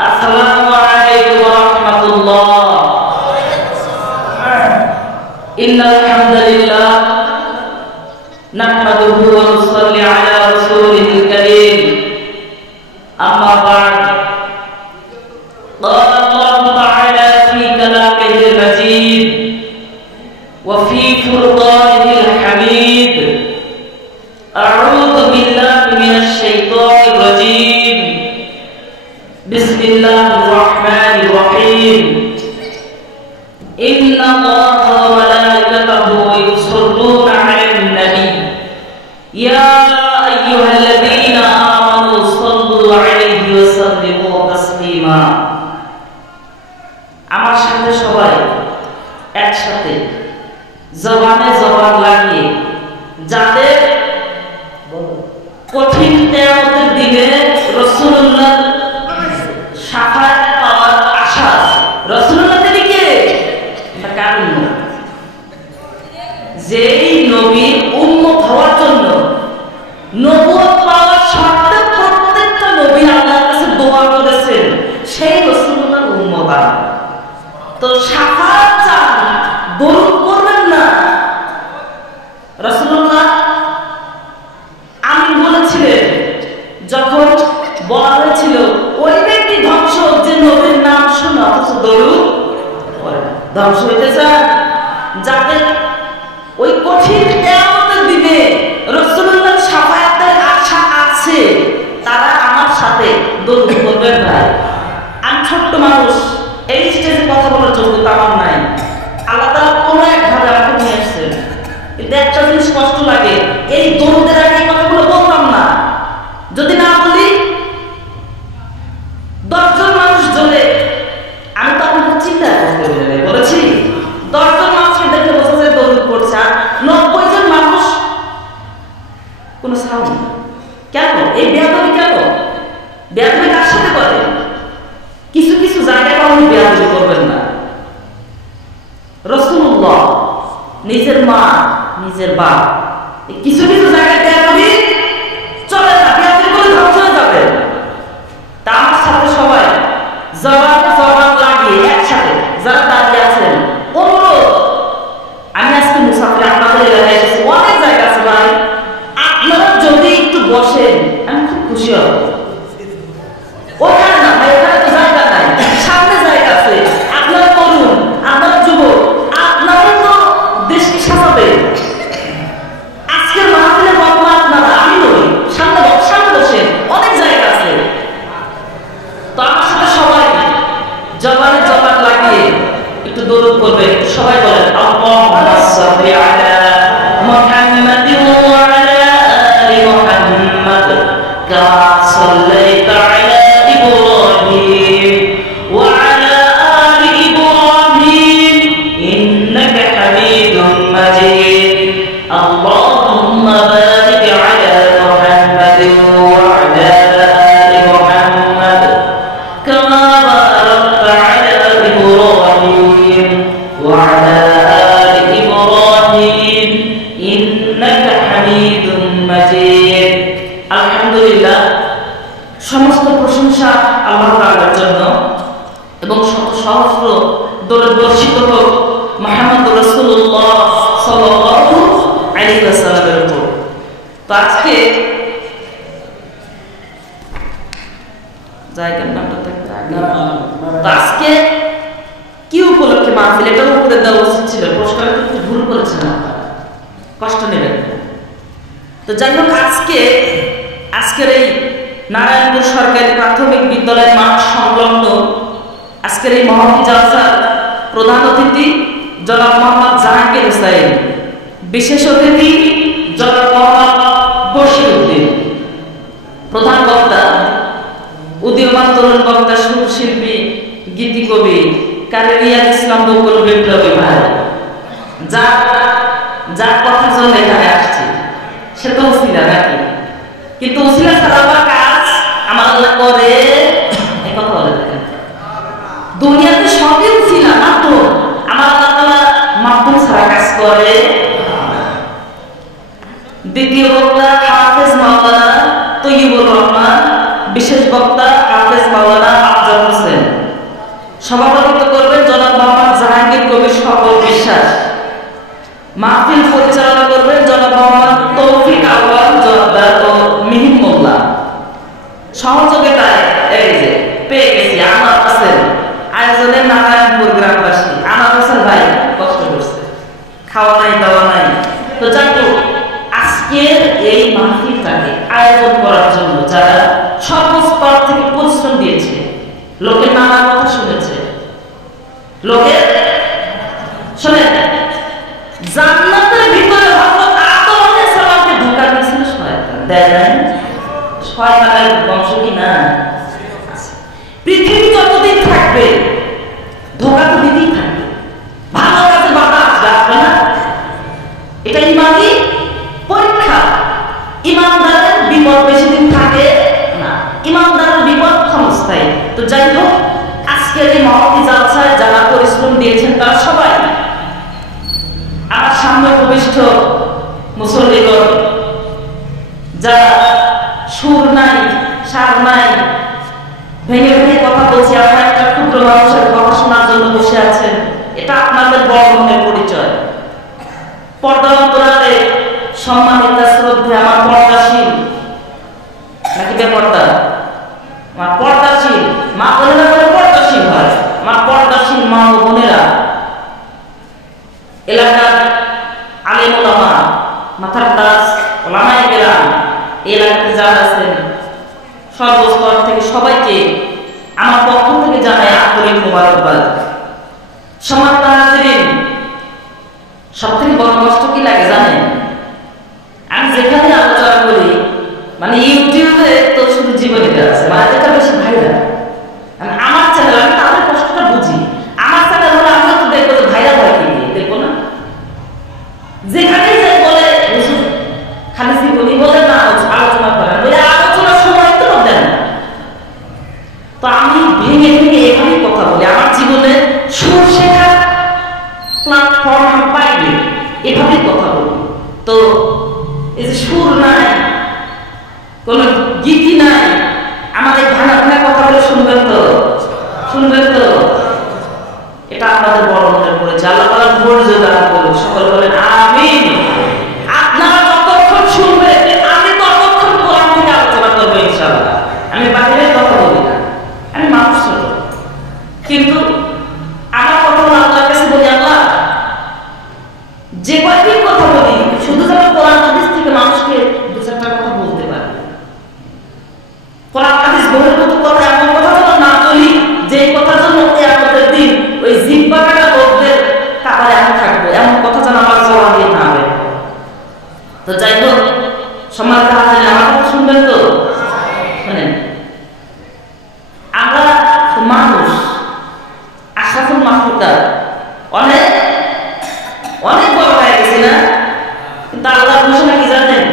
আসসালামু আলাইকুম ওয়া রাহমাতুল্লাহ। ইন্নাল হামদালিল্লাহ নাহমাদুহু ওয়া নুসাল্লি আলা রাসূলিল কারীম। আম্মা বা'দ। قال الله تعالى في كلامه المجيد وفي فرقانه الحميد. أعوذ بالله من الشيطان الرجيم. بسم الله الرحمن الرحيم. إن الله وملائكته يصلون على النبي يا أيها الذين آمنوا صلوا عليه وسلموا تسليما. আমার সাথে সবাই একসাথে জবানে জবান লাগিয়ে যাদের কঠিন কিয়ামতের দিনে রাসূলুল্লাহ শাফায়াত পাওয়ার আশা, রাসূলুল্লাহ তিনি কে? কারণ যেই নবীর উম্মত হওয়ার জন্য নবুয়ত পাওয়ার শর্তে প্রত্যেকটা নবী আল্লাহর কাছে দোয়া করেছেন, সেই রাসূলুল্লাহর উম্মত। তো শাফায়াত চান, দরুদ করবেন না। রাসূলুল্লাহ আমিন বলেছিলেন যখন বলা হয়েছিল ওই ব্যক্তি ধ্বংস যে নবীর নাম শুনে অথচ দরুদ পড়ে না। ধ্বংস হইতে চান যাদের ওই কঠিন কিয়ামতের দিনে রাসূলুল্লাহ শাফায়াতের আশা আছে, তারা আমার সাথে দরুদ করবেন ভাই। আমি ছোট্ট মানুষ, এই স্টেজে কথা বলার যোগ্যতা আমার নাই। আল্লাহ তাআলা কোনো একভাবে আমাকে নিয়ে আসছেন, কিন্তু একটা জিনিস কষ্ট লাগে, এই দরুদের আগে কথাগুলো বলতাম না। যদি না বলি 10 জন মানুষ জ্বলে, আমি তো আপনাকে চিন্তা করতে বলেছি 10 জন মানুষকে দেখে বসে যায় দরুদ পড়ছে, 90 জন মানুষ কোনো সাউন্ড। কেন এই বেয়াদবি? কেন বেয়াদবি কার সাথে করে? কিছু কিছু জায়গায় কখনো বেয়াদবি করবেন না। রাসূলুল্লাহ নিজের মা নিজের বাপ, কিছু কিছু জায়গায় বেয়াদবি চলে না, বেয়াদবি করে ধ্বংস হয়ে যাবে। তা আমার সাথে সবাই জবান জবান লাগিয়ে একসাথে যারা দাঁড়িয়ে আছেন, অনুরোধ, আমি আজকে মুসাফির, আপনাদের এলাকায় এসেছি, অনেক জায়গা আছে ভাই, আপনারা যদি একটু বসেন আমি খুব খুশি হব। ওখানে না ভাই, ওখানে তো জায়গা নাই, সামনে জায়গা আছে। আপনারা তরুণ, আপনারা যুবক, আপনারা তো দেশকে সাজাবে। আজকের মাহফিলে বক্তা আপনারা, আমি নই। সামনে বসেন, অনেক জায়গা আছে। তো আমার সাথে সবাই জবানে জবান লাগিয়ে একটু দরুদ করবে। সবাই বলেন আল্লাহুম্মা সাল্লি আলা মুহাম্মাদিন ওয়া আলা আলি মুহাম্মাদ কামা সাল্লাইতা আলা ইব্রাহিম ওয়া আলা আলি ইব্রাহিম ইন্নাকা হামিদুম মাজিদ। আল্লাহুম্মা বারিক আলা মুহাম্মাদিন ওয়া আলা আলি মুহাম্মাদ কামা বারাকতা আলা ইব্রাহিম ওয়া আলা আলি ইব্রাহিম ইন্নাকা হামিদুম মাজিদ। আলহামদুলিল্লাহ, সমস্ত প্রশংসা আল্লাহ তাআলার জন্য এবং শত সহস্র দরুদ বর্ষিত হোক মুহাম্মদুর রাসূলুল্লাহ সাল্লাল্লাহু আলাইহি ওয়াসাল্লামের উপর। তো আজকে জায়গার নামটা তো আজকে কি উপলক্ষে মাহফিল, এটা উপরে দেওয়া উচিত ছিল, পুরস্কার একটু ভুল করেছেন আপনারা, কষ্ট নেবেন। তো যাই হোক, আজকের এই নারায়ণপুর সরকারি প্রাথমিক বিদ্যালয়ের মাঠ সংলগ্ন আজকের এই মাহফিল জালসার প্রধান অতিথি জনাব মোহাম্মদ জাহাঙ্গীর হোসেন, বিশেষ অতিথি জনাব মোহাম্মদ বশির উদ্দিন, প্রধান বক্তা উদীয়মান তরুণ বক্তা, সুরশিল্পী, গীতিকবি কারি রিয়াজ ইসলাম বকুল বিপ্লবী ভাই, যার কথার জন্য এখানে আসছি, সে তো উসিলা নাকি, কিন্তু উসিলা ছাড়া কাজ আমার আল্লাহ করে, এই কথা বলে থাকেন। দুনিয়াতে সবই উসিলা, মাধ্যম, আমার আল্লাহ তাআলা মাধ্যম ছাড়া কাজ করে। দ্বিতীয় বক্তা হাফেজ মাওলানা তৈয়বুর রহমান, বিশেষ বক্তা হাফেজ মাওলানা আফজাল এই যে পেয়ে গেছি আমার কাছে আয়োজনে নারায়ণপুর গ্রামবাসী আমার কাছে ভাই কষ্ট করছে, খাওয়া নাই দাওয়া নাই। তো যাই হোক, আজকের এই মাহফিলটাকে আয়োজন করার জন্য যারা সর্বস্তর থেকে পরিশ্রম দিয়েছে, লোকের নানা কথা শুনেছে, লোকের শোনেন জান্নাতের ভিতরে হযরত আদম আলাইহিস সালামকে ধোঁকা দিয়েছিল শয়তান, দেয় নাই? শয়তানের বংশ কি না? পৃথিবী যতদিন থাকবে ধোঁকা তো দিতেই থাকবে, ভালো কাজে বাধা আসবে, আসবে না? এটা ইমানি পরীক্ষা। ইমানদারের বিপদ বেশি দিন থাকে না, ইমানদারের বিপদ ক্ষণস্থায়ী। তো যাই হোক, আজকের এই মহতি জালসায় যারা পরিশ্রম দিয়েছেন তারা সবাই আমার সামনে উপবিষ্ট মুসল্লিগণ, যা সুর নাই সার নাই, ভেঙে ভেঙে কথা বলছি, আপনারা একটা ক্ষুদ্র মানুষের কথা শোনার জন্য বসে আছেন, এটা আপনাদের বড় মনের পরিচয়। পর্দার অন্তরালে সম্মানিত শ্রদ্ধা আমার পর্দাশীল নাকি বেপর্দা? আমার পর্দাশীল মা বোনেরা বলে পর্দাশীল হয়, আমার পর্দাশীল মা ও বোনেরা, এলাকার আলেম ওলামা, মাথার তাজ ওলামায়ে কেরাম, এলাকাতে যারা আছেন সর্বস্তর থেকে সবাইকে আমার পক্ষ থেকে জানাই আন্তরিক মোবারকবাদ। সম্মানিত হাজিরিন, সবথেকে বড় কষ্ট কি লাগে জানেন? আমি যেখানে আলোচনা করি, মানে ইউটিউবে তো শুধু জীবনীটা আছে, মানে এটা বেশি ভাইরাল। আমার চ্যানেল, আমি তাদের কষ্টটা বুঝি। আমার চ্যানেল হলে আমিও তো দেখবো যে ভাইরাল হয় কি দেখবো না? যেখানে যে বলে খালি জীবনী বলে না আলোচনা করেন, বলে আলোচনার সময় তো দেন না। তো আমি ভেঙে ভেঙে এখানেই কথা বলি, আমার জীবনে সুর শেখার প্ল্যাটফর্ম আমি পাইনি, এভাবেই কথা বলি। তো এই যে সুর নাই, কোন গীতি নাই, আমার এই ভাঙা ভাঙা কথা বলে শুনবেন তো? শুনবেন তো? এটা আপনাদের বড় মনের পরিচয়। আল্লাহ তাআলা ধৈর্য দান করুন, সকলে বলেন আমিন। আপনারা যতক্ষণ শুনবেন আমি ততক্ষণ কোরআন থেকে আলোচনা করবো ইনশাআল্লাহ। আমি বাহিরের কথা বলি না, আমি মানুষ ছোট, কিন্তু আমার কথা হলো আল্লাহর কাছে বলি, আল্লাহ যে কয়েকদিন কথা বলি শুধু যেন কোরআন হাদিস থেকে মানুষকে দু চারটা কথা বলতে পারি। কোরআন হাদিস বহির্ভূত কথা এমন কথা যেন না বলি যে কথার জন্য কিয়ামতের দিন ওই জিহ্বাটা লোকদের কাতারে আমি থাকবো, এমন কথা যেন আমার জবান দিয়ে না হয়। তো যাই হোক, সম্মানিত হাজিরিন, আমার কথা শুনবেন তো? শুনেন, আমরা মানুষ, আশরাফুল মাখলুকাত, অনেক অনেক বড় হয়ে গেছি না? কিন্তু আল্লাহর ঘোষণা কি জানেন?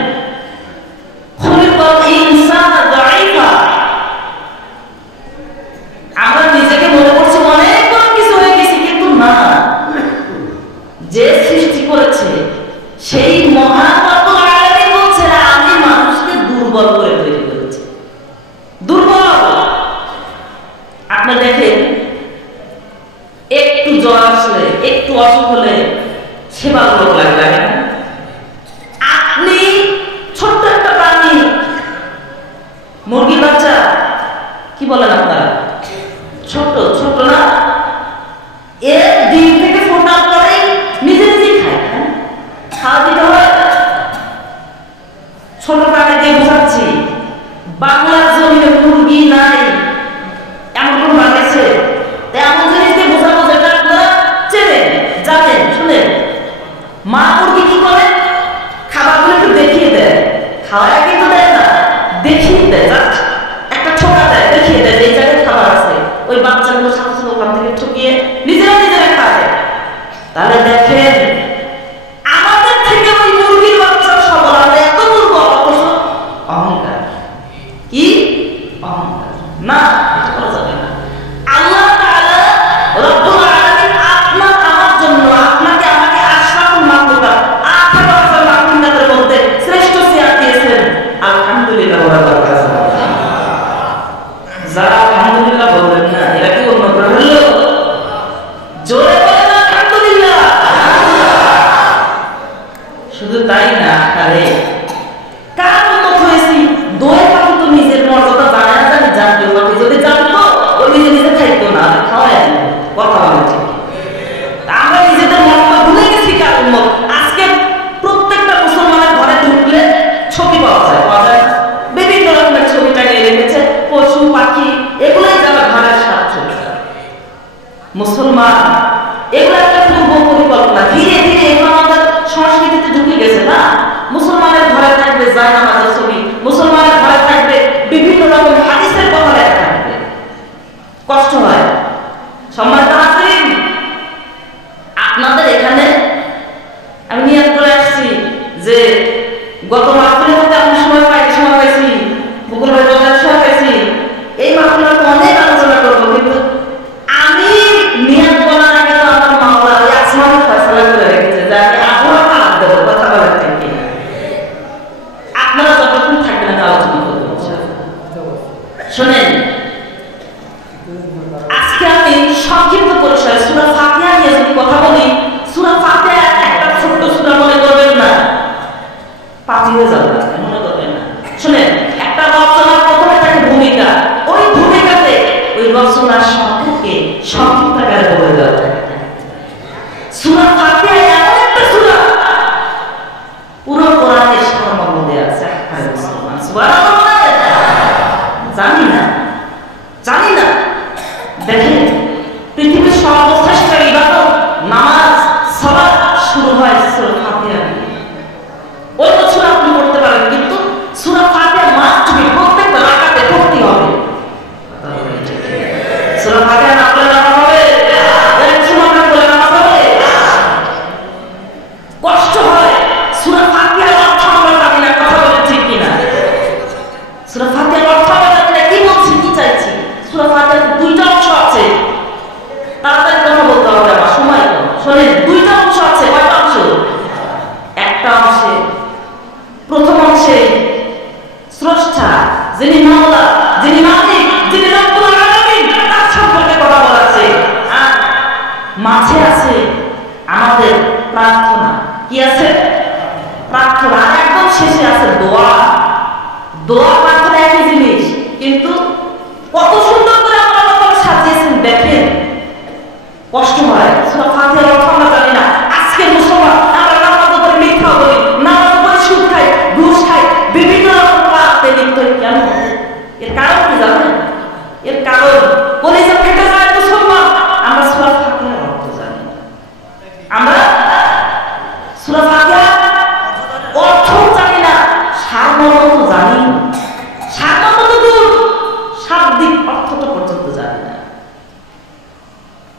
খুলিকাল ইনসানু দাঈফা। আমরা নিজেকে মনে করছি অনেক বড় কিছু হয়ে গেছি, কিন্তু না, যে সৃষ্টি করেছে সেই মহান রব্বুল আলামিন বলছে আমি মানুষকে দুর্বল করে তৈরি করেছি। দুর্বল। আপনি দেখেন, একটু জ্বর আসলে, একটু অসুখ হলে সেবার লোক লাগে না? আপনি ছোট্ট একটা প্রাণী, মুরগির বাচ্চা, কি বলেন আপনারা? ছোট ছোট না? এর ডিম থেকে ফোটার পরেই নিজে নিজেই খায়, খাওয়া দিতে হয়। ছোট প্রাণী দিয়ে বোঝাচ্ছি, বাংলার জমিনে মুরগি নাই এমন কোন বাংলাদেশে এমন জিনিস দিয়ে বোঝাবো যেটা আপনারা চেনেন, জানেন, শুনেন। মা মুরগি কি করে? খাবারগুলো একটু দেখিয়ে দেয়, খাওয়া কিন্তু দেয় না, দেখিয়ে দেয়, একটা ঠোকা দেয়, দেখিয়ে দেয় এই জায়গায় খাবার আছে, ওই বাচ্চাগুলো সাথে সাথে ওখান থেকে ঠকিয়ে নিজেরা নিজেরা খায়। তাহলে দেখেন, আমাদের থেকে ওই মুরগির বাচ্চা সবল, আমরা এত দুর্বল, অবশ্য অহংকার। কি অহংকার? না, এটা করা যাবে না। আল্লাহ তাআলা রব্বুল আলামিন আপনার আমার জন্য, আপনাকে আমাকে আশরাফুল মাখলুকাত, 18,000 মাখলুকাতের মধ্যে শ্রেষ্ঠ চেয়ার দিয়েছেন। আলহামদুলিল্লাহ ওয়া বারাকাতুহু। যারা আলহামদুলিল্লাহ বলবেন না, এরা কি অন্য করে হলো? জোরে বলেন আলহামদুলিল্লাহ। শুধু তাই না, আরে কার মত হয়েছি? দোয়া পাখি তো নিজের মর্যাদা জানা জানি, জানতে পারি যদি কথা বলে ঠিক। আমরা নিজেদের মতটা ভুলে গেছি কার উম্মত। আজকে প্রত্যেকটা মুসলমানের ঘরে ঢুকলে ছবি পাওয়া যায় বিভিন্ন রকমের ছবি টানিয়ে রেখেছে, পশু পাখি, এগুলোই যারা ঘরের সাথে মুসলমান। এগুলো একটা পূর্ব পরিকল্পনা, ধীরে ধীরে এগুলো আমাদের সংস্কৃতিতে ঢুকে গেছে না। মুসলমানের ঘরে থাকবে জায়নামাজের ছবি, মুসলমানের ঘরে থাকবে বিভিন্ন রকম হাদিসের কথা লেখা থাকবে। কষ্ট হয়। সম্মানিত হাজিরিন, আপনাদের এখানে আমি নিয়ত করে আসছি যে গত মাহফিলের মধ্যে আমি সময় পাইছি, মুকুল ভাই সময় পাইছি, এই মাহফিলে অনেক আলোচনা করবো, কিন্তু আমি নিয়ত করার আগে তো আমার মাওলা ওই আসমানের ফয়সালা করে রেখেছে যে আমি আবহাওয়া খারাপ দেবো, কথা বলার থাকি না। আপনারা যতক্ষণ থাকবেন আমি আলোচনা করবো। শোনেন, আজকে আমি সংক্ষিপ্ত পরিসরে সূরা ফাতিহা নিয়ে যদি কথা বলি, সূরা ফাতিহা একটা ছোট্ট সূরা মনে করবেন না, পাতি হয়ে যাবে মনে করবেন না। শুনেন, একটা রচনার প্রথমে থাকে ভূমিকা, ওই ভূমিকাতে ওই রচনার সম্পর্কে সংক্ষিপ্ত আকারে বলে দেওয়া থাকে। সূরা ফাতিহা এমন একটা সূরা, পুরো কোরআনের সারমর্ম দেয়া আছে। সুবহানাল্লাহ। জানি না দেখেন, পৃথিবীর সর্বশ্রেষ্ঠ ইবাদত নামাজ, সালাত শুরু হয় সূরা ফাতিহা দিয়ে। অন্য সূরা আপনি পড়তে পারেন, কিন্তু সূরা ফাতিহা মাস্ট বি, প্রত্যেক রাকাতে পড়তে হবে। সূরা ফাতিহা না পড়লে নামাজ হবে? মুসলমানরা বলে নামাজ হবে? কষ্ট হয়। সূরা ফাতিহার অর্থ আমরা জানি না, কথা বলে ঠিক কিনা? সূরা ফাতিহার অর্থ আমরা জানি না, কি বলছি, কি চাইছি। সূরা ফাতিহার দুইটা অংশ আছে, তাড়াতাড়ি কথা বলতে হবে, আমার সময় কম। শোনেন, দুইটা অংশ আছে। কয়টা অংশ? একটা অংশে, প্রথম অংশে স্রষ্টা, যিনি মাওলা, যিনি মালিক, যিনি রব্বুল আলামিন, তার সম্পর্কে কথা বলা আছে। আর মাঝে আছে আমাদের প্রার্থনা। কি আছে? প্রার্থনা। আর একদম শেষে আছে দোয়া। দোয়া প্রার্থনা একই জিনিস, কিন্তু কত সুন্দর করে আমরা সাজিয়েছেন দেখেন। কষ্ট হয়। সূরা ফাতিহার অর্থ আমরা জানি না। আজকে মুসলমান আমরা নামাজ পড়ে মিথ্যা বলি, নামাজ পড়ে সুদ খাই, ঘুষ খাই, বিভিন্ন রকম পাপে লিপ্ত হই। কেন? এর কারণ কি জানেন? এর কারণ কলিজা ফেটে যায় মুসলমান, আমরা সূরা ফাতিহার অর্থ জানি না। আমরা সূরা ফাতিহার অর্থ জানি না, সারমর্ম জানি না। সারমর্ম তো দূর, শাব্দিক অর্থটা পর্যন্ত জানি না।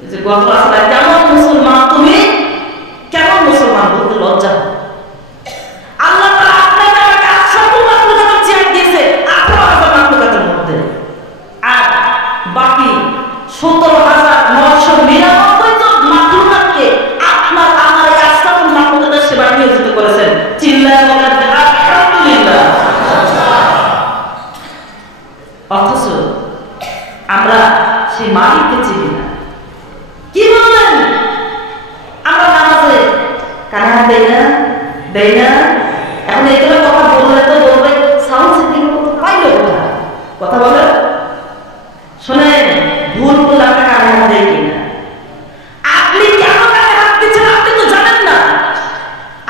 এই যে গল্প আছে, কেমন মুসলমান তুমি, কেমন মুসলমান বলতে লজ্জা। আল্লাহ তাআলা আপনাকে আমাকে আশরাফুল মাখলুকাতের চেয়ার দিয়েছে 18,000 মাখলুকাতের মধ্যে, আর বাকি 17,999 জন মাখলুকাতকে আপনার আমার এই আশরাফুল মাখলুকাতের সেবায় নিয়োজিত করেছেন। চিল্লায় বলেন আলহামদুলিল্লাহ। অথচ আমরা সেই মালিককে চিনি না। কি বললেন? আমরা নামাজে কানে হাত দেই না। এখন এগুলো কথা বললে তো বলবে সাউন্ড সিস্টেম পাইল কথা বলে। শোনেন, ভুল করলে আমরা কানে হাত দেই কিনা? আপনি কেন কানে হাত দিচ্ছেন আপনি তো জানেন না।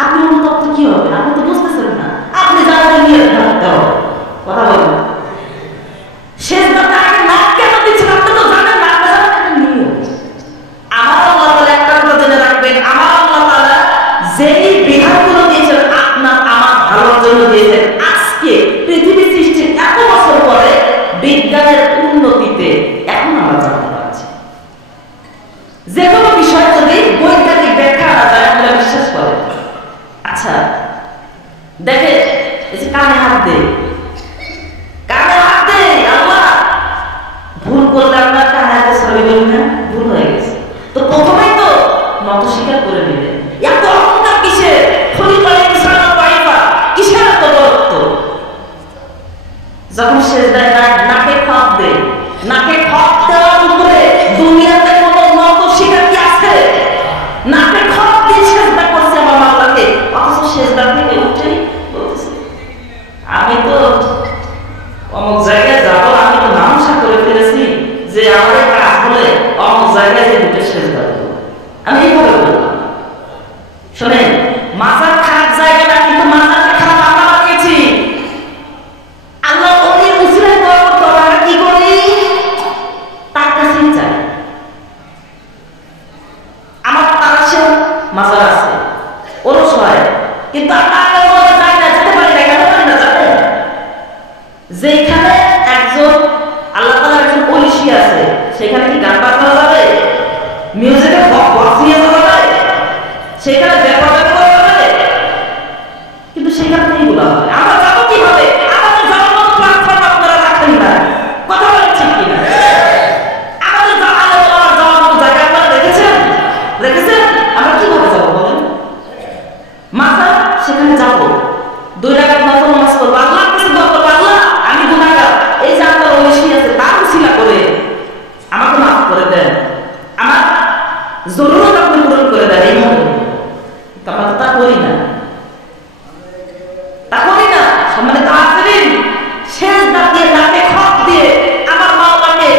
আপনি অনুতপ্ত কি হবে? আপনি তো বুঝতেছেন না। আপনি জানেন নিয়ে থাকতে হবে, কথা বলেন। শেষ দাঁতে আগে নাক কেন দিচ্ছেন আপনি তো জানেন না। আপনি জানেন একটা নিয়ম। আমার আল্লাহ তাআলা একটা কথা জেনে রাখবেন, আমার আল্লাহ তাআলা যেই বিধানগুলো দিয়েছেন আপনার আমার ভালোর জন্য দিয়েছেন। আজকে পৃথিবী সৃষ্টির এত বছর পরে বিজ্ঞানের উন্নতিতে এখন আমরা জানতে পারছি, যে কোনো বিষয় যদি বৈজ্ঞানিক ব্যাখ্যা না যায় আপনারা বিশ্বাস করেন। আচ্ছা দেখে, এই যে কানে হাত দেয়, আল্লাহ ভুল করলে আপনার কানে হাতে সরি বলি না, ভুল হয়ে গেছে। তো প্রথমেই তো নত স্বীকার করে নিলেন। এত অহংকার কিসের? কিসের এত বরত্ব? যখন সেজদায় নাকে খত দেয়, নাকে খত দেওয়ার উপরে দুনিয়াতে কোনো নত স্বীকার কি আছে? নাকে খত দিয়ে সেজদা করছে আমার মাওলাকে, অথচ সেজদা থেকে উঠেই বলতেছে আমি তো অমুক জায়গায় যাবো, আমি তো নামসা করে ফেলেছি যে আমার কাজ বলে অমুক সেখানে কি গান বাজনা যাবে? মিউজিকের বক্স নিয়ে যাওয়া যায়? সেখানে ব্যাপার করা যাবে? কিন্তু সেখানে এইগুলো হবে। আমরা যাবো কিভাবে? আমাদের যাওয়ার মতো প্ল্যাটফর্ম আপনারা রাখেন না। কথা বলেন ঠিক কিনা? আমাদের যাওয়ার মতো জায়গা আপনারা রেখেছেন? আমরা কিভাবে যাবো বলেন? মাথা সেখানে যাবো, 2 রাকাত নফল নামাজ পড়বো, আল্লাহর কাছে দোয়া করবো, আল্লাহ আমি গুনাহগার, এই যে আপনার ওসি আছে তার উসিলা করে আমাকে মাফ করে দেন, আমার জরুরত আপনি পূরণ করে দেন। এইভাবে আমরা তো তা করি না, সম্মানিত হাজিরিন। সেজদা দিয়ে নাকে খত দিয়ে আমার মাওলাকে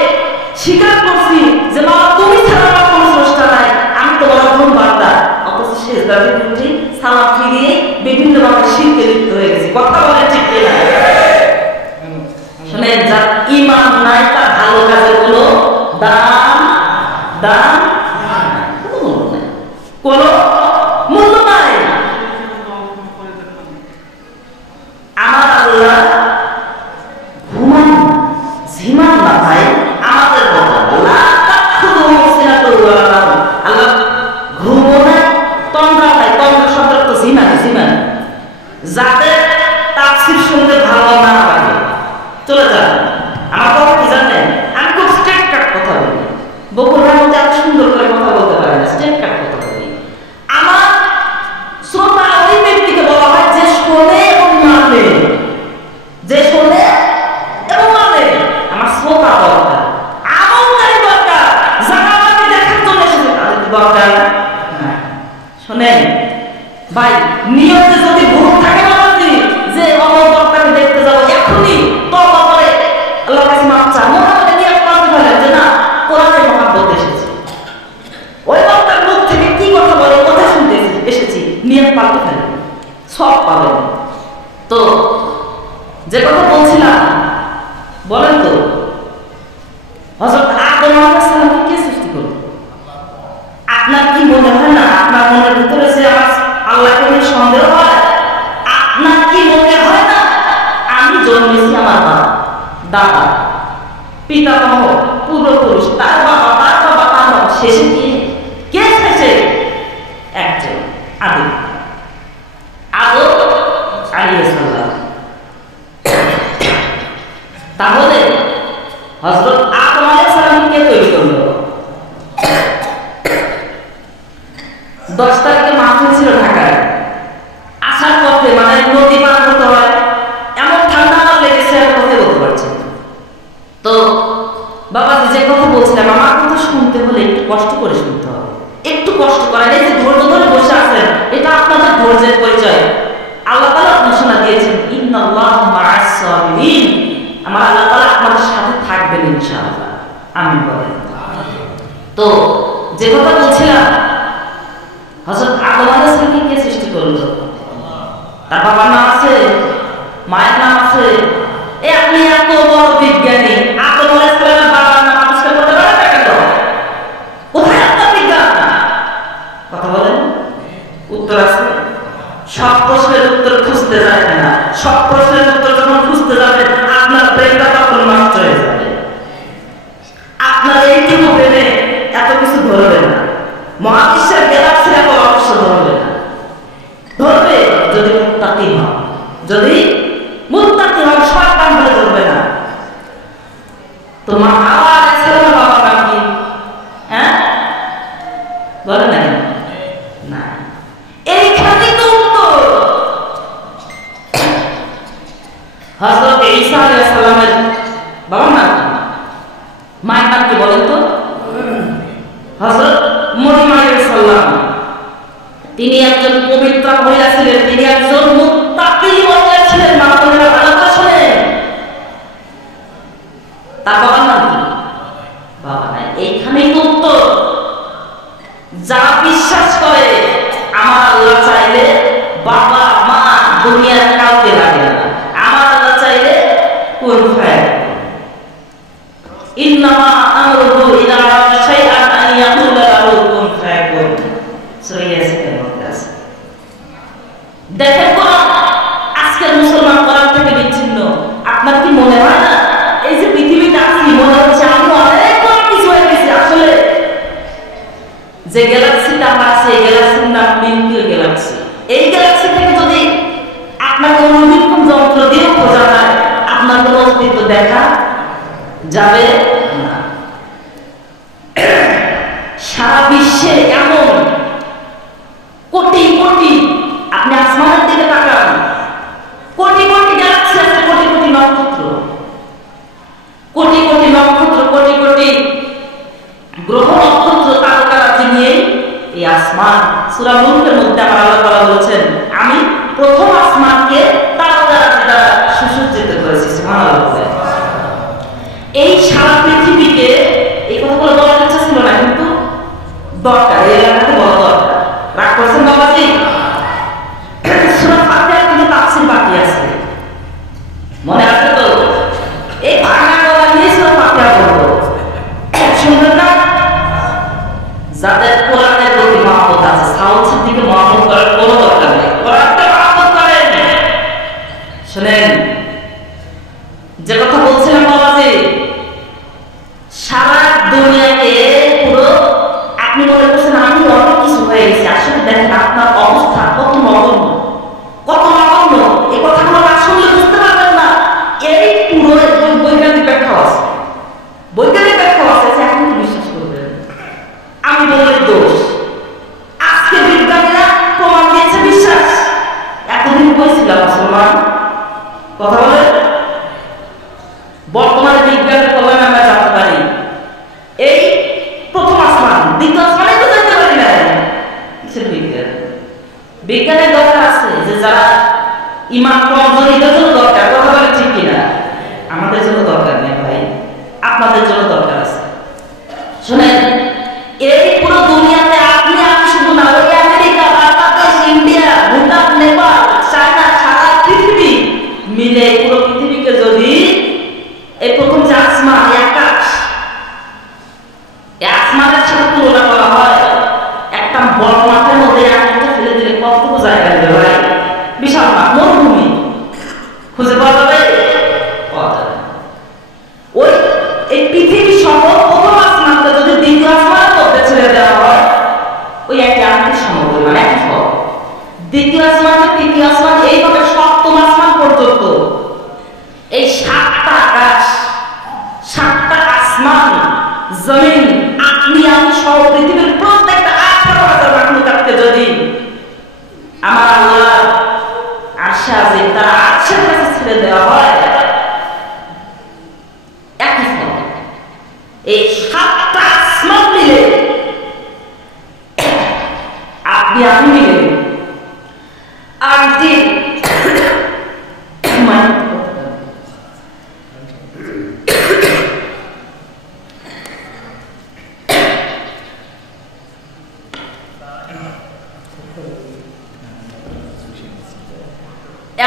স্বীকার করছি যে মাওলা তুমি ছাড়া আমার কোনো স্রষ্টা নাই, আমি তোমার অধম বান্দা। অথচ সেজদা থেকে উঠে সালাম ফিরিয়ে বিভিন্ন ভাবে শিরকে লিপ্ত হয়ে গেছি। কথা বলে ঠিক কিনা? শুনেন, যার ঈমান নাই তার ভালো কাজের কোনো দাম কোনো মূল্য নাই। আমার আল্লাহ ঘুমান ঝিমান না ভাই, আমাদের কথা আল্লাহ ঘুমো না, তন্দ্রা নাই। তন্দ্রা শব্দ তো ঝিমান। যাদের তাফসীর শুনতে ভালো না লাগে চলে যান। আমার কথা কি জানেন, আমি খুব স্ট্রেট কাট কথা বলি। বকুল ভাই মধ্যে এত সুন্দর করে কথা বলতে পারে না, স্ট্রেট কাট কথা বলি। আমার শ্রোতা ওই ব্যক্তিকে বলা হয় যে শোনে এবং মানে, আমার শ্রোতা দরকার, আমলকারী দরকার, যারা আমাকে দেখার জন্য এসেছে তাদের দরকার না। শোনেন ভাই, নিয়তে যদি ভুল থাকে না যে অমর বক্তাকে দেখতে যাবো, এখনই তওবা করে আল্লাহর কাছে মাফ চা, মোহাম্মদের নিয়ত করতে পারেন যে না কোরআনের মহব্বত এসেছে, ওই বক্তার মুখ থেকে কি কথা বলে কথা শুনতে এসেছি, নিয়ত পাল্টে ফেলেন, সব পাবেন। তো যে কথা বলছিলাম, বলেন তো হযরত আদম আলাইহিস সালামকে কে সৃষ্টি করলো? আপনার কি মনে হয় না আপনার মনের ভিতরে যে আমার আল্লাহকে নিয়ে সন্দেহ হয়? আপনার কি মনে হয় না আমি জন্মেছি আমার দাদা পিতামহ পূর্বপুরুষ, তার বাবা তার শেষে কে শেষে? একজন আদম আলাইহিস সালাম। তাহলে হযরত আদম আলাইহিস সালামকে কে তৈরি করলো? 10 তারিখে মাহফিল ছিল ঢাকায়, আসার পথে মানে নদী পার হতে হয়, এমন ঠান্ডা লেগেছে আর কথা বলতে পারছি। তো বাবাজি যে কথা বলছিলাম, আমার কথা শুনতে হলে একটু কষ্ট করে শুনতে হবে, একটু কষ্ট করেন। এই যে ধৈর্য ধরে বসে আছেন, এটা আপনাদের ধৈর্যের পরিচয়। আল্লাহ তাআলা ঘোষণা দিয়েছেন ইন্নাল্লাহা মা'আস সাবিরিন, আমার আল্লাহ তাআলা আপনাদের সাথে থাকবেন ইনশাআল্লাহ। আমিন বলেন। তো যে কথা বলছিলাম, হযরত আদম আলাইহিস সালামকে কে সৃষ্টি করলো? তার বাবার নাম আছে, মায়ের নাম আছে। এই আপনি এত বড় বিজ্ঞানী, আদম আলাইহিস সালামের বাবার নাম আবিষ্কার করতে পারেন না কেন? কোথায় আপনার বিজ্ঞান? কথা বলেন, উত্তর আছে। সব প্রশ্নের উত্তর খুঁজতে যায় না, সব প্রশ্নের উত্তর যখন খুঁজতে যাবেন আপনার ব্রেনটা তখন নষ্ট হয়ে যাবে। আপনার এইটুকু ব্রেনে এত কিছু ধরবে না, মহাবিশ্বের গ্যালাক্সির এত রহস্য ধরবে না। ধরবে যদি মুত্তাকি হন, যদি মুত্তাকি হন, শয়তান হলে ধরবে না। তো মা হাওয়া আলাইহিস সালামের বাবার নাম কি? হ্যাঁ বলেন না, এইখানে তো উত্তর। হযরত ঈসা আলাইহিস সালামের বাবার নাম কি? মায়ের নাম কি বলেন তো? হযরত মরিয়ম আলাইহিস সালাম। তিনি একজন পবিত্র মহিলা ছিলেন, তিনি একজন মুত্তাকি মহিলা ছিলেন। মানবতার ভালো করে শুনেন, তার বাবার নাম কি? বাবা নাই, এইখানেই তো উত্তর। যা বিশ্বাস করে আমার আল্লাহ চাইলে বাবা মা দুনিয়ার কাউকে লাগে না, আমার আল্লাহ চাইলে কুন ফায়াকুন, ইন্নামা আমরুহু ইযা আরাদা শাইআন আন ইয়াকুলা লাহু কুন ফায়াকুন। সূরা ইয়াসিনের মধ্যে আছে। দেখেন কোরআন আজকের মুসলমান কোরআন থেকে বিচ্ছিন্ন। আপনার কি মনে হয় না এই যে পৃথিবীতে আছি, মনে হচ্ছে আমি অনেক বড় কিছু সারা বিশ্বে এমন কোটি কোটি, আপনি আসমানের দিকে তাকান, কোটি কোটি গ্যালাক্সি আছে, কোটি কোটি নক্ষত্র, কোটি কোটি নক্ষত্র, কোটি কোটি গ্রহ নক্ষত্র তারকারাজি নিয়ে এই আসমান। সূরা মুলকের মধ্যে আমার আল্লাহ তাআলা বলেছেন, আমি প্রথম আসমানকে তারকারাজি দ্বারা সুসজ্জিত করেছি। সুবহানাল্লাহ। এই সারা পৃথিবীকে, এই কথাগুলো বলার ইচ্ছা ছিল না, কিন্তু দরকার, এই এলাকাতে বলা দরকার। রাগ করছেন বাবাজি? সূরা ফাতিহা কিন্তু তাফসীর বাকি আছে, মনে আছে তো? এই ভাঙা গলা নিয়ে সূরা ফাতিহা পড়বো, শুনবেন না? যাদের কোরআনের প্রতি মহব্বত আছে, সাউন্ডের দিকে মহব্বত করার কোনো দরকার নেই, কোরআনকে মহব্বত করেন। শুনেন যে কথা বলছিলাম বাবাজি, সারা দুনিয়াকে পুরো, আপনি মনে করছেন আমি অনেক কিছু হয়ে গেছি, আসলে দেখেন আপনার অবস্থা কত নগণ্য, কত নগণ্য। এই কথাগুলো না শুনলে বুঝতে পারবেন না। এই পুরো বৈজ্ঞানিক ব্যাখ্যা আছে, বৈজ্ঞানিক ব্যাখ্যা আছে, এখন তো বিশ্বাস করবেন আমি বলে দোষ। আজকে বিজ্ঞানীরা প্রমাণ দিয়েছে বিশ্বাস। এতদিন বলছিলাম মুসলমান, কথা বলে বর্তমানে বিজ্ঞানের কল্যাণে আমরা জানতে পারি এই প্রথম আসমান, দ্বিতীয় আসমানে তো জানতে পারি না। কিসের বিজ্ঞান? বিজ্ঞানের দরকার আছে, যে যারা ইমান কমজোর এদের জন্য দরকার, কথা বলে ঠিক কিনা? আমাদের জন্য দরকার নেই ভাই, আপনাদের জন্য দরকার আছে। শুনেন, এই পুরো দুনিয়াতে আপনি আমি শুধু না, ওই America, Bangladesh, India, Bhutan, Nepal, China, সারা পৃথিবী মিলে পুরো পৃথিবীকে যদি এই প্রথম যে আসমান, আকাশ, এই আসমানের সাথে তুলনা করা হয়, একটা বড় মাঠের মধ্যে একটা ফেলে দিলে কতটুকু জায়গা নেবে ভাই? বিশাল মাঠ, মরুভূমি, খুঁজে পাওয়া যাবে? পাওয়া যাবে। ওই এই পৃথিবী সহ প্রথম আসমানটা যদি দ্বিতীয় আসমানের মধ্যে ছেড়ে দেওয়া হয়, ওই একটা আংটির সমপরিমাণ, এক ফল। দ্বিতীয় আসমান, তৃতীয় আসমান, এইভাবে সপ্তম আসমান পর্যন্ত এই 7টা আকাশ, 7টা আসমান, জমিন, আপনি আমি সহ পৃথিবীর প্রত্যেকটা 18,000 মাখলুকাতকে যদি আমার আল্লাহ আরশে আজিম, তার আরশের কাছে ছেড়ে দেওয়া হয়, একই ফল। এই 7টা আসমান মিলে আপনি আমি মিলে আংটি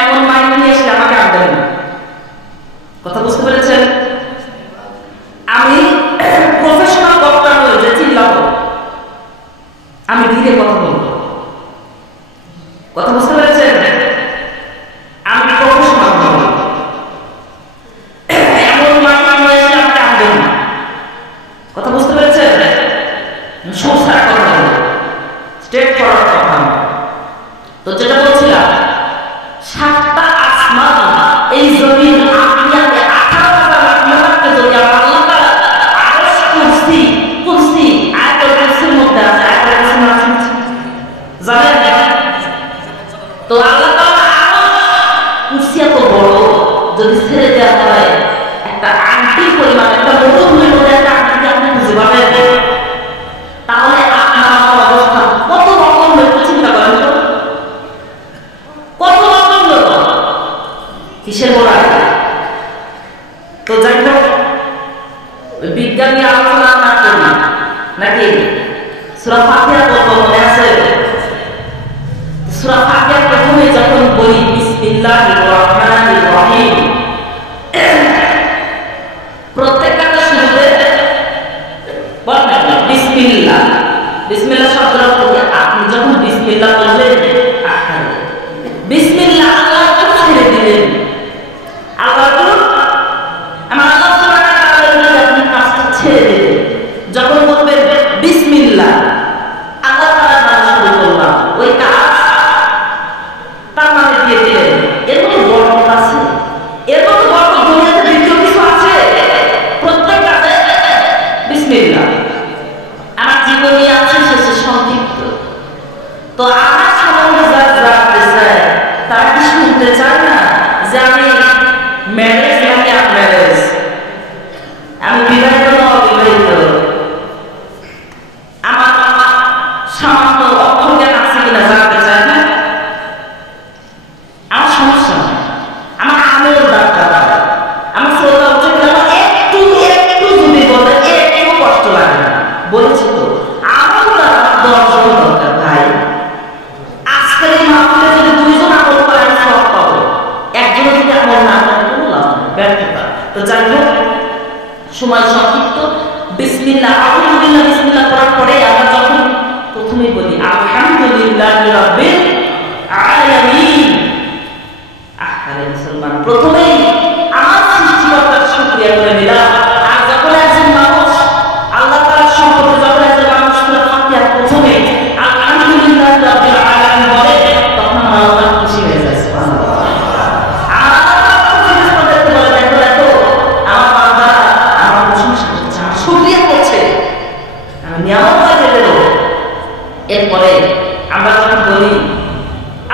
এমন মাইন্ড নিয়ে এসে আমাকে আনবেন না। কথা বুঝতে পেরেছেন? আমি প্রফেশনাল বক্তা নই যে চিল্লাবো, আমি ধীরে কথা বলবো। কথা বুঝতে পেরেছেন? আমি প্রফেশনাল বক্তা, এমন মাইন্ড নিয়ে এসে আমাকে আনবেন না। কথা বুঝতে পেরেছেন? সোজা কথা বলবো, স্ট্রেট ফরওয়ার্ড কথা। তো যেটা বলছিলাম, 7টা আসমান, এই জমিন, আপনি 18,000 মাখলুকাতকে যদি আমার আল্লাহ তাআলা আরশ, কুরসি, কুরসি, আয়াতুল কুরসির মধ্যে আছে, আয়াতুল কুরসি মানে জানেন? তো আল্লাহ তাআলা আরশ, কুরসি এত বড়, যদি ছেড়ে দেওয়া হয় একটা আংটির পরিমাণ, একটা মরুভূমির মধ্যে একটা আংটিকে আপনি খুঁজে পাবেন, তাহলে আপনার আমার অবস্থা কত রকম হয়ে চিন্তা করেন তো, কত রকম লোক কিসের বলা। তো যাই হোক, বিজ্ঞান নিয়ে আলোচনা না করি নাকি? সূরা ফাতিহা বলবো, মনে আছে? সূরা ফাতিহা প্রথমে যখন বলি বিসমিল্লাহির রহমানির রহিম, প্রত্যেকটা শুরুতে বলবেন বিসমিল্লাহ। বিসমিল্লাহ শব্দটা থেকে আপনি যখন বিসমিল্লাহ বললেন, বিসমিল্লাহ আল্লাহ ছেড়ে দিলেন, আল্লাহ আমার আল্লাহ সুবহানাহু ওয়া তাআলা আপনি কাজটা ছেড়ে দিলেন। যখন বলবেন বিসমিল্লাহ, আল্লাহ তাআলার নামে শুরু করলাম, ওই কাজ তার নামে দিয়ে দিলেন। এর মধ্যে বরকত আছে, এর মধ্যে বরকত দুনিয়াতে দ্বিতীয় কিছু আছে? প্রত্যেক কাজে বিসমিল্লাহ। আমার জীবনী তো আমার সামনে যারা রাখতে চায় তারা কি শুনতে চায় না যে আমি ম্যারেজ নাকি আনম্যারেজ, আমি বিবাহিত না অবিবাহিত, আমার সামান্য অক্ষর জ্ঞান আছে কিনা জানতে চায় না? আমার সমস্যা নেই, আমার আমের দরকার, আমার শ্রোতা হচ্ছে একটু একটু যদি বলে একটু কষ্ট লাগে না। বলেছি তো আমার দর্শন দরকার ভাই। আজকের এই মাহফিলে যদি দুইজন আমল করে আমি সব পাবো, একজনে যদি আমল না করে কোনো লাভ নেই, ব্যর্থতা। তো যাই হোক, সময় সংক্ষিপ্ত। বিসমিল্লাহ, আলহামদুলিল্লাহ, বিসমিল্লাহ করার পরে আমরা যখন প্রথমেই বলি আলহামদুলিল্লাহি রাব্বিল আলামিন, আরে মুসলমান প্রথমেই আমার সৃষ্টিকর্তার শুকরিয়া করে নিলাম। আর যখন একজন মানুষ আল্লাহ তাআলার সম্পর্কে, যখন একজন মানুষ ফাতিহা প্রথমে আলহামদুলিল্লাহি রাব্বিল আলামিন বলে, তখন আল্লাহ খুশি হয়ে যায়। সুবহানাল্লাহ। আল্লাহ ফেরেশতাদেরকে বলে, দেখো দেখো আমার বান্দা আমার প্রশংসা করছে, আমার শুকরিয়া করছে, আমি নিয়ামত পাইতে দেব। এরপরে আমরা যখন বলি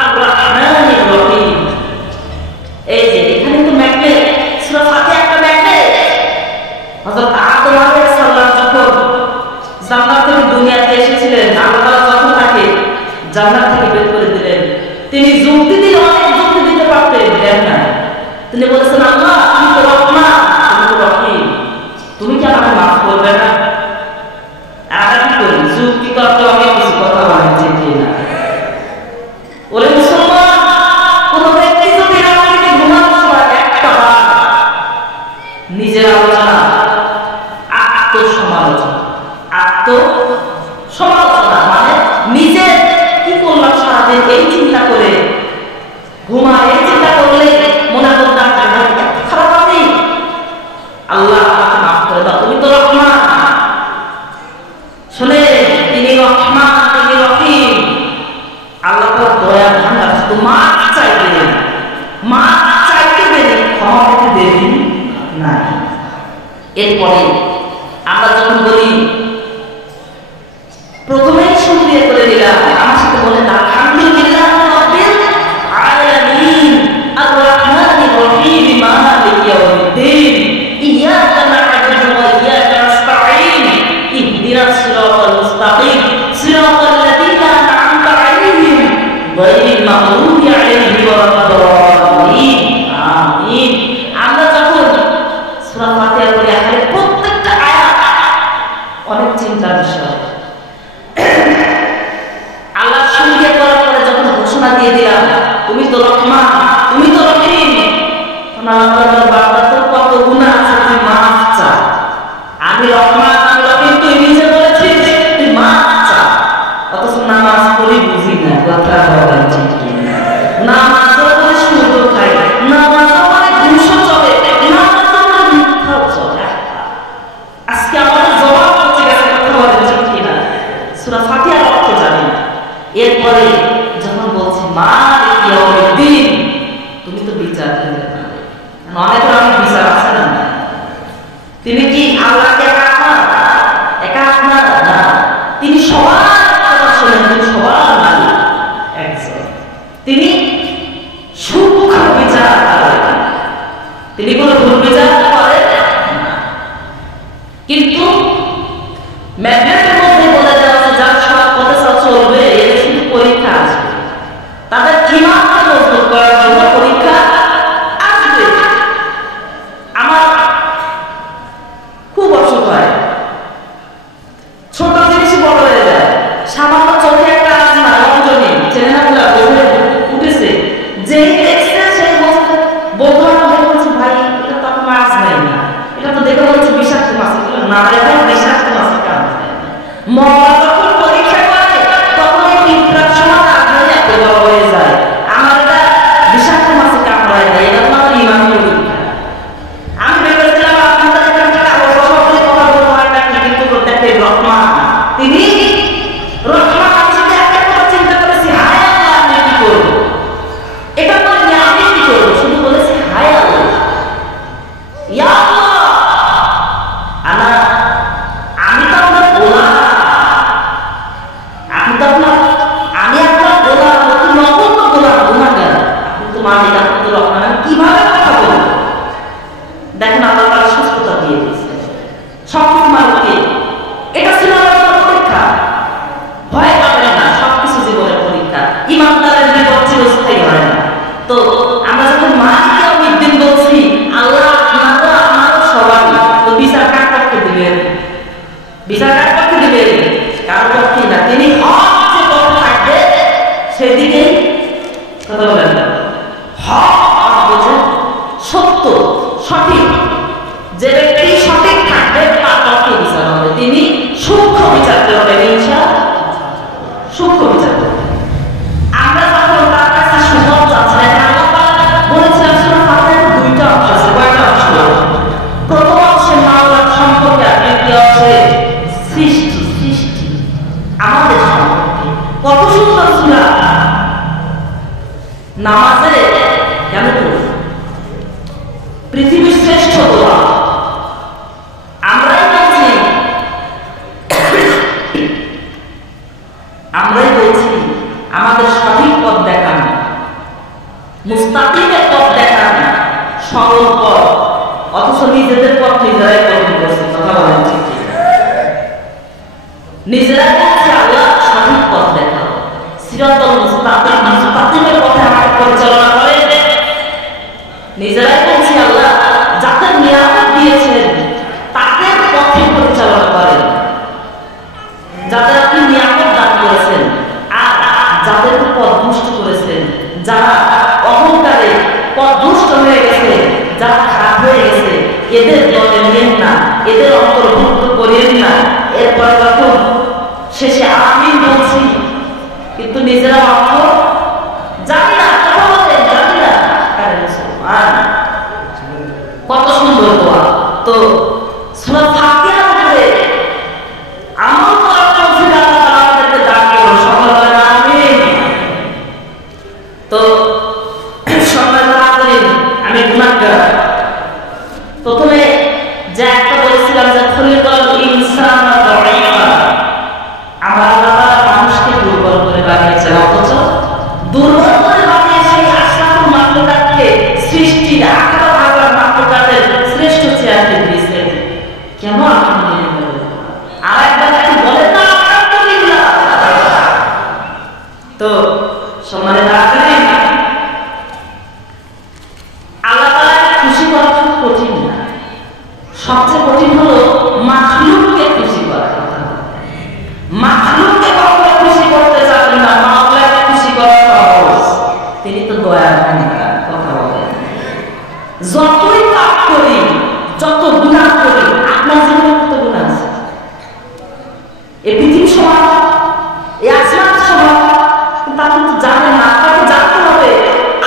আর-রাহমানির রহিম, এই যে এখানে তো ম্যাগনেট, সূরা ফাতিহা একটা ম্যাগনেট। হযরত আদম আলাইহিস সালাম যখন জান্নাত থেকে দুনিয়াতে এসেছিলেন, আল্লাহ তাআলা যখন তাকে জান্নাত থেকে বের করে দিলেন, তিনি যুক্তি দিয়ে অনেক যুক্তি দিতে পারতেন, দেন না। তিনি বলেছেন, আল্লাহ তুমি তো রহমান, তুমি তো রহিম, তুমি কি আমাকে মাফ করবে না? আর কি করি, যুক্তি করতে অনেক কিছু কথা বলেন, ঠিক না? ওরে মুসলমান, কোন ব্যক্তি যদি রাত্রিতে ঘুমানোর সময় একটা বার নিজের আলোচনা, আত্মসমালোচনা মানে নিজে কি করলাম সারাদিন এই চিন্তা করে ঘুমায়, এই চিন্তা করলে মনে করতাম খারাপ আমি, আল্লাহ আমাকে মাফ করে দাও, তুমি তো রহমান। শুনে তিনি রহমান, তিনি রহিম, আল্লাহ তাআলা দয়া ভাঙা, তো মাফ চাইতে দেন, মাফ চাইতে দেন, ক্ষমা করতে দেরি নাই। এরপরে আমরা যখন বলি প্রথমেই শুকরিয়া করে দিলাম, আমার সাথে বলেন আলহামদুলিল্লাহ রাব্বিল আলামিন আর-রাহমানির রহিম মালিকি ইয়াউমিদ্দিন ইয়্যাকা না'বুদু ওয়া ইয়্যাকা নাস্তাঈন ইহদিনাস সিরাতাল মুস্তাকিম সিরাতাল লাযীনা আন'আমতা আলাইহিম গায়রিল মাগদুবি আলাইহিম ওয়ালাদ-দাল্লিন। আমিন। আমরা যখন সূরা ফাতিহা পড়ি, আসলে প্রত্যেকটা আয়াত অনেক চিন্তার বিষয়। আল্লাহ শুকরিয়া করার পরে যখন ঘোষণা দিয়ে দিলাম তুমি তো রহমান, তুমি তো রহিম, আল্লাহর বান্দা তো কত গুনাহ আছে, তুই মাফ চা। আমি রহমান, আমি রহিম, তুই নিজে বলেছিস তুই মাফ চা, অথচ নামাজ পড়ি বুঝি না, কথা বলেন ঠিক কিনা? নামাজও করে সুদও খাই, নামাজও করে ঘুষও চলে, নামাজও করে মিথ্যাও চলে। আজকে আমাদের জবাব হচ্ছে গেছে, কথা বলেন ঠিক কিনা? সূরা ফাতিহার অর্থ জানি না। এরপরে যখন বলছি মালিকি ইয়াউমিদ্দিন, তুমি তো বিচার দিতে পারবে, অনেক রকম বিচার আছে না? তিনি কি আল্লাহকে একা আপনার না, তিনি সবার কথা শোনেন, তিনি সবার মালিক একজন, তিনি সূক্ষ্ম বিচার করেন, তিনি কোনো ভুল বিচার করেন না। কিন্তু ম্যাগনেটের মধ্যে বলে দেওয়া আছে যার সব কথা চলবে, এর শুধু পরীক্ষা আসবে, তাদের ঈমানকে মজবুত করার জন্য পরীক্ষা আসবে। আমার খুব অসুখ হয়, ছোট জিনিস বড় হয়ে যায়, সামান্য চোখে একটা আছে না রঞ্জনী, চেহারাগুলা বলে উঠেছে, যেই দেখছে সেই বলতে বলছে ভাই এটা তো আপনার মাছ নাই না, এটা তো দেখে বলছে বিষাক্ত মাছ, না এটা বিষাক্ত মাছের কারণ। মরা যখন পরীক্ষা করে তখন এই পিঁপড়ার সমান আগ্রহ এত বড় হয়ে যায়, আমার এটা বিষাক্ত মাছে কামড়ায় দেয়, এটা তো আমার ইমান পরীক্ষা। আমি ভেবেছিলাম আপনাদের এখানে সকলে কথা বলতে হয় না, কিন্তু দেখেন রহমান, তিনি রহমান। আমি যদি একটা কথা চিন্তা করেছি, হায় আল্লাহ আমি কি করবো, এটা বলে আমি কি করবো, শুধু বলেছি হায় আল্লাহ, ইয়া আল্লাহ আনা, আমি তো আপনার গোলাম, আমি তো আপনার, আমি একটা বিচার কার পক্ষে দিবে? কার পক্ষে না, তিনি হক যে পথে থাকবে সেদিকে কথা বলেন না। হক বলছে সত্য সঠিক, যে ব্যক্তি সঠিক থাকবে তার পক্ষে বিচার হবে, তিনি সূক্ষ্ম বিচার করবেন, ইনশাআল্লাহ সূক্ষ্ম বিচার করবেন। আমরা যখন তার কাছে সহজ যাচ্ছে, বলেছিলাম সূরা ফাতিহার দুইটা অংশ আছে, কয়টা অংশ? প্রথম অংশে মাওলার সম্পর্কে, আর দ্বিতীয় অংশে সৃষ্টি, সৃষ্টি আমাদের সম্পর্কে। কত সুন্দর সূরা! নামাজে কেন পড়ি? পৃথিবীর শ্রেষ্ঠ দোয়া। আমরাই বলছি আমাদের সঠিক পথ দেখান, মুস্তাকিমের পথ দেখান, সরল পথ, অথচ নিজেদের পথ নিজেরাই কঠিন করছে। কথা বলেন ঠিক? নিজেরাই বলছে আল্লাহ সঠিক পথ দেখাও, সিরাতাল মুস্তাকিম, মুস্তাকিমের পথে আমাকে পরিচালনা করে। নিজেরাই বলছি আল্লাহ যাদের নিয়ামত দিয়েছেন তাদের পথে পরিচালনা করেন, যাদের আপনি নিয়ামত দান করেছেন, আর যাদের পথ নষ্ট করেছেন, যারা অহংকারে পথ নষ্ট হয়ে গেছে, যারা খারাপ হয়ে গেছে, এদের দলে নেন না, এদের অন্তর্ভুক্ত করেন না। এরপরে যখন শেষে আমিন বলছি, কিন্তু নিজেরা অর্থ জানি না, জানি না। কত সুন্দর দোয়া! তো সূরা ফাতিহার উপরে আমল করার তৌফিক আল্লাহ তাআলা আমাদেরকে দান করুন, সকলে বলেন আমিন। তো সম্মানিত হাজিরিন, আমি গুনাহগার। প্রথমে যে একটা বলেছিলাম যে খলিকাল ইনসানা দাঈফা, আমার আল্লাহ তাআলা মানুষকে দুর্বল করে বানিয়েছেন, অথচ দুর্বল করে বানিয়ে সেই আশরাফুল মাখলুকাতকে, সৃষ্টির 18,000 মাখলুকাতের শ্রেষ্ঠ চেয়ারকে দিয়েছেন। কেন আলহামদুলিল্লাহ? আর একবার একটু বলেন না আলহামদুলিল্লাহ। তো সম্মানিত হাজিরিন, আল্লাহ তাআলাকে খুশি করা খুব কঠিন না, সবচেয়ে কঠিন হলো মাখলুককে খুশি করা। মাখলুককে কখনো খুশি করতে চান না, মাওলাকে খুশি করা সহজ, তিনি তো দয়ার ভান্ডার। কথা বলেন, যতই পাপ করি, যত গুনাহ করি, আপনার জীবনে কত গুনাহ আছে? এই পৃথিবী সমান, এই আসমান সমান, কিন্তু আপনি তো জানেন না। আপনাকে জানতে হবে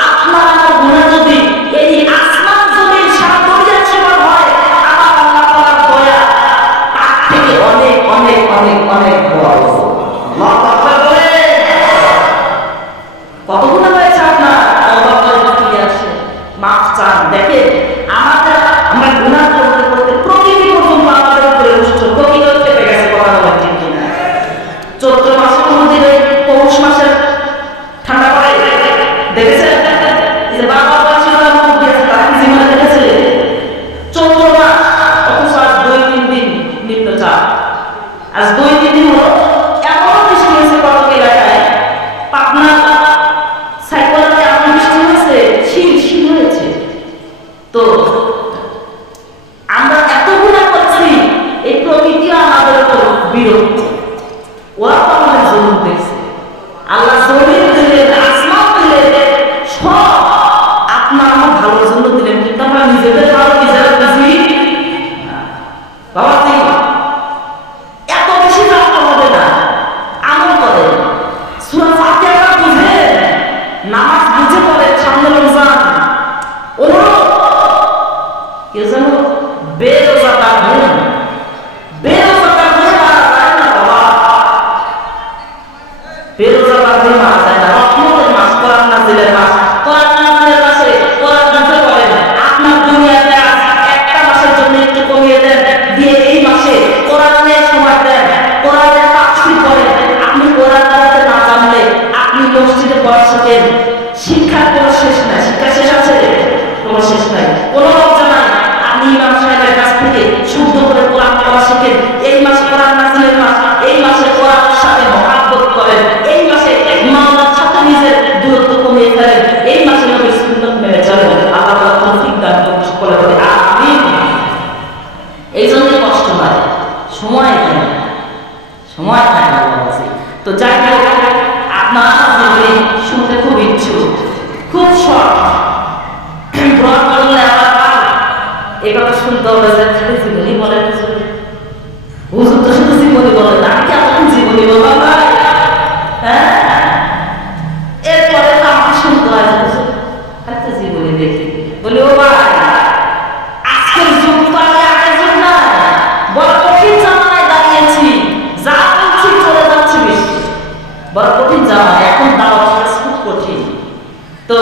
আপনার আমার গুনাহ যদি এই আসমান জমিন সারা দরিয়ার সমান হয়, আমার আল্লাহ তাআলার দয়া তার থেকে অনেক অনেক অনেক অনেক বড়। আল্লাহু আকবার বলে কত গুনাহ হয়েছে আপনার, তওবা করে ফিরে আসে, মাফ চান। দেখেন আমরা গুনাহ করতে করতে প্রকৃতি পর্যন্ত আমাদের উপরে রুষ্ট, প্রকৃতি কেঁপে গেছে। কথা বলেন ঠিক কিনা? চৈত্র মাসে কোনদিন পৌষ মাসের ঠান্ডা পড়ে দেখেছেন? এই যে বাবা বাচ্চারা মুখ দিয়েছে, তারা কি জীবনে দেখেছে? চৈত্র মাস, অথচ আজ 2-3 দিন নিম্নচাপ, আজ 2-3 দিন হলো এমন বৃষ্টি হয়েছে কতক এলাকায়। পাবনা সাইকেলতে এমন বৃষ্টি হয়েছে, শিল হয়েছে। তো আমরা এত গুনাহ করছি, এই প্রকৃতি আমাদের উপর বিরক্ত। ওরা তো আমাদের জমিন দেখছে, আল্লাহ জমিন দিলেন, আসমান দিলেন, সব আপনার আমার ভালোর জন্য দিলেন, কিন্তু আমরা নিজেদের ভালো নিজেরা বুঝি বাবা। এত বেশি রাখতে হবে না, আমল করেন, সূরা ফাতিহা বুঝেন, নামাজ বুঝে পড়েন, সামনে রমজান। অনুরোধ, কেউ যেন বেরোজাদার হন, বেরোজাদার হয়ে মারা যায় না বাবা, বেরোজাদার হয়ে মারা যায় না। রহমতের মাস, কোরআন নাজিলের মাস, কোরআন নাজিলের মাসে কোরআন বুঝে পড়েন। আপনার দুনিয়াতে আজ একটা মাসের জন্য একটু কমিয়ে দেন, দিয়ে এই মাসে কোরআনের সময় দেন, কোরআনের তাফসীর করেন। আপনি কোরআন পড়তে না জানলে আপনি মসজিদে পড়া শিখেন, শিক্ষার কোনো শেষ নাই। শিক্ষা শেষ আছে? কোনো শেষ নাই, কোনো লজ্জা নাই। আপনি ইমাম সাহেবের কাছ থেকে শুদ্ধ করে কোরআন পড়া শিখেন। এই মাস কোরআন নাজিলের মাস, এই মাসে কোরআনের সাথে মহব্বত করেন, এই মাসে মাওলার সাথে নিজের দূরত্ব কমিয়ে ফেলেন, এই মাসে নবীর সুন্নাত মেনে চলেন। আল্লাহ তাআলা তৌফিক দান করুন, সকলে বলে আমিন। এই জন্য কষ্ট হয়, সময় দেন। সময় থাকে না বাবাজি। তো যাই হোক, আপনার যদি শুনতে খুব ইচ্ছুক, খুব শর্ট ব্রড করলে আবার এই কথা শুনতে হবে যে খালি জীবনী বলেন, হুজুর তো শুধু জীবনী বলেন, আমি কি আপনার জীবনী বলবো ভাই? হ্যাঁ, এরপরে তো আমাকে শুনতে হয় একটা জীবনী দেখি, বলি ও ভাই আজকের যুগ তো আগের যুগ না, বড় কঠিন জামানায় দাঁড়িয়েছি, যা বলছি চলে যাচ্ছে বেশি, বড় কঠিন জামানা, এখন দাওয়াত খুব কঠিন। তো